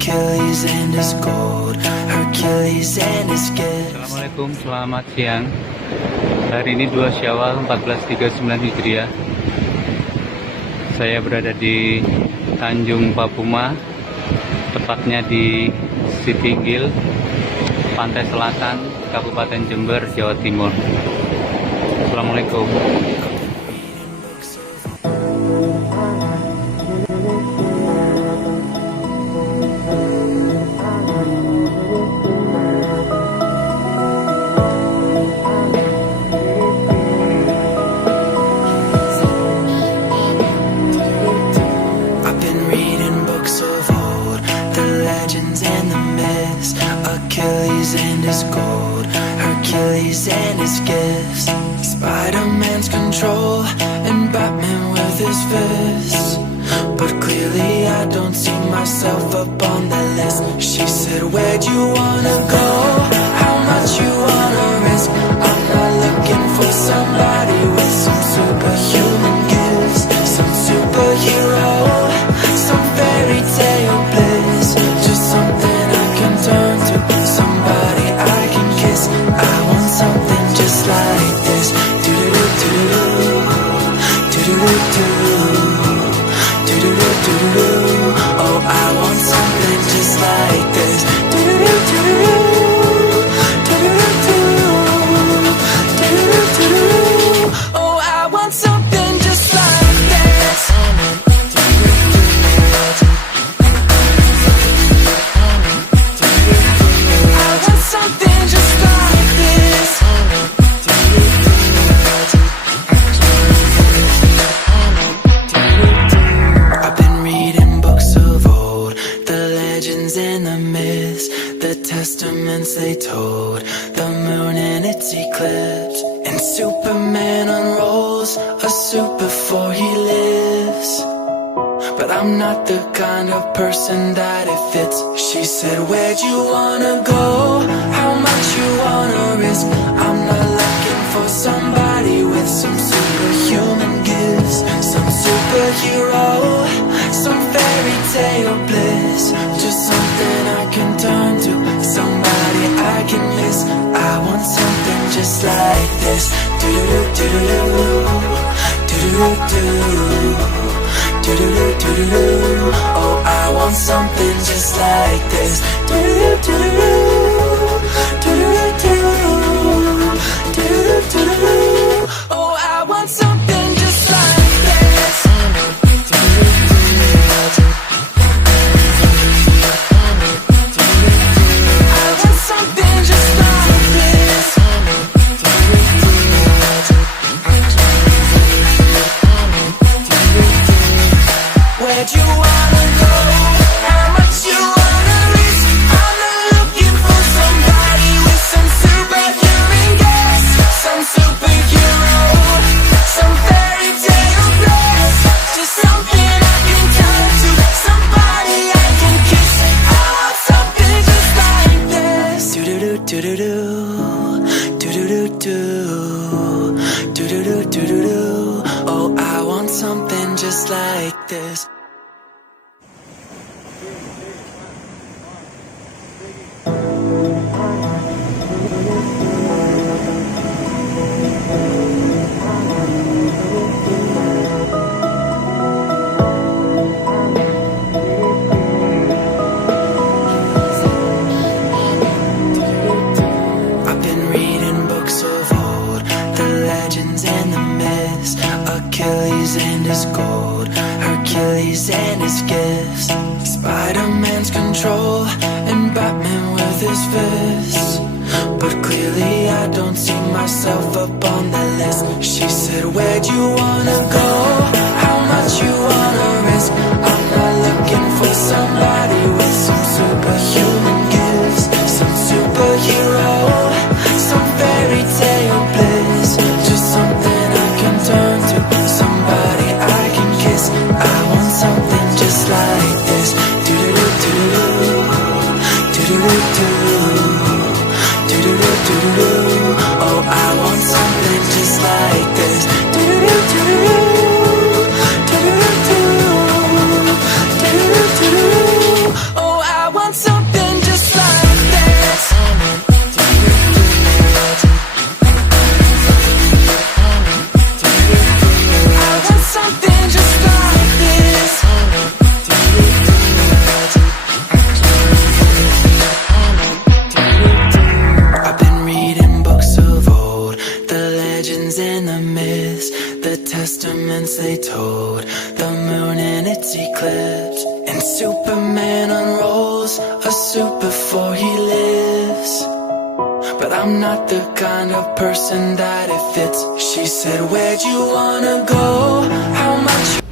Achilles and his gold, Hercules and his gift. Assalamualaikum, selamat siang. Hari ini 2 Syawal 1439 Hijriah. Saya berada di Tanjung Papuma, tepatnya di Sitinggil, Pantai Selatan, Kabupaten Jember, Jawa Timur. Assalamualaikum. Achilles and his gold, Hercules and his gifts, Spider-Man's control, and Batman with his fists. But clearly I don't see myself up on the list. She said, where'd you wanna go? How much you wanna risk? I'm not looking for somebody with some superhuman gifts, some superhero, some fairy tale bliss, just something I can turn to, somebody I can kiss. I want something just like this. Do-do-do-do-do, do-do-do-do, do-do-do-do-do. Oh, I want something just like this. Do-do-do-do-do, do-do-do-do, do-do-do-do-do. Oh, I want something just like this. Testaments they told, the moon and its eclipse, and Superman unrolls a suit before he lives. But I'm not the kind of person that it fits. She said, where'd you wanna go? How much you wanna risk? I'm not looking for somebody with some superhuman gifts, some superhero, some fairy tale bliss, just something I can turn to, somebody I can miss. I want something just like this. Do-do-do-do-do, do-do-do-do, do-do-do-do-do. Oh, I want something just like this. Do-do-do-do-do, do-do-do-do, do-do-do-do. Oh, I want something just like this. I want something just like this. Where'd you wanna go? How much you wanna risk? I'm not looking for somebody with some superhuman gifts, some superhero, some fairy tale bliss, just something I can turn to, somebody I can kiss. I want something just like this. Do-do-do-do-do, do-do-do-do, do-do-do-do-do. Oh, I want something just like this. Achilles and his gold, Hercules and his gifts, Spider-Man's control, and Batman with his fists. But clearly I don't see myself up on the list. She said, where'd you wanna go? How much you wanna risk? I'm not looking for somebody with some superhuman gifts, some superhero, some fairy tale bliss, just something I can turn to, somebody I can kiss. I want something just like this. Do-do-do-do-do, do-do-do-do, do-do-do-do-do. Oh, I want something just like this. Do-do-do-do-do, do-do-do-do, do-do-do-do-do. Oh, I want And Superman unrolls a suit before he lives. But I'm not the kind of person that it fits. She said, where'd you wanna go? How much?